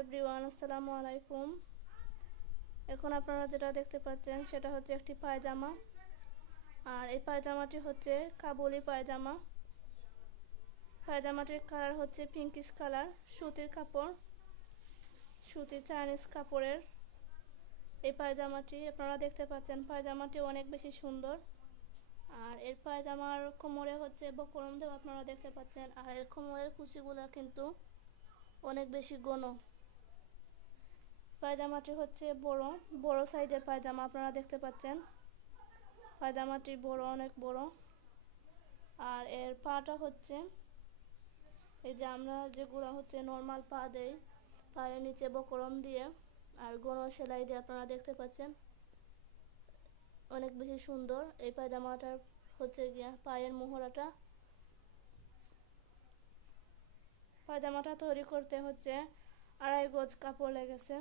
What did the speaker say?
Everyone, আসসালামু আলাইকুম। এখন আপনারা যেটা দেখতে পাচ্ছেন সেটা হচ্ছে একটি পায়জামা। আর এই পায়জামাটি হচ্ছে কাবুলি পায়জামা। পায়জামাটির কালার হচ্ছে পিঙ্কিশ কালার। সুতির কাপড়, সুতির চাইনিজ কাপড়ের এই পায়জামাটি আপনারা দেখতে পাচ্ছেন। পায়জামাটি অনেক বেশি সুন্দর। আর এর পায়জামার কোমরে হচ্ছে বকরম দেওয়া, আপনারা দেখতে পাচ্ছেন। আর এর কোমরের কুচিগুলো কিন্তু অনেক বেশি ঘন। পায়জামাটি হচ্ছে বড় বড় সাইজের পায়জামা, আপনারা দেখতে পাচ্ছেন। পায়জামাটি বড়, অনেক বড়। আর এর পাটা হচ্ছে এই যে আমরা যেগুলো হচ্ছে নর্মাল পা দেই, পায়ের নিচে বকরম দিয়ে আর ঘন সেলাই দিয়ে, আপনারা দেখতে পাচ্ছেন। অনেক বেশি সুন্দর এই পায়জামাটার হচ্ছে গিয়া পায়ের মোহরাটা। পায়জামাটা তৈরি করতে হচ্ছে 2.5 গজ কাপড় লেগেছে।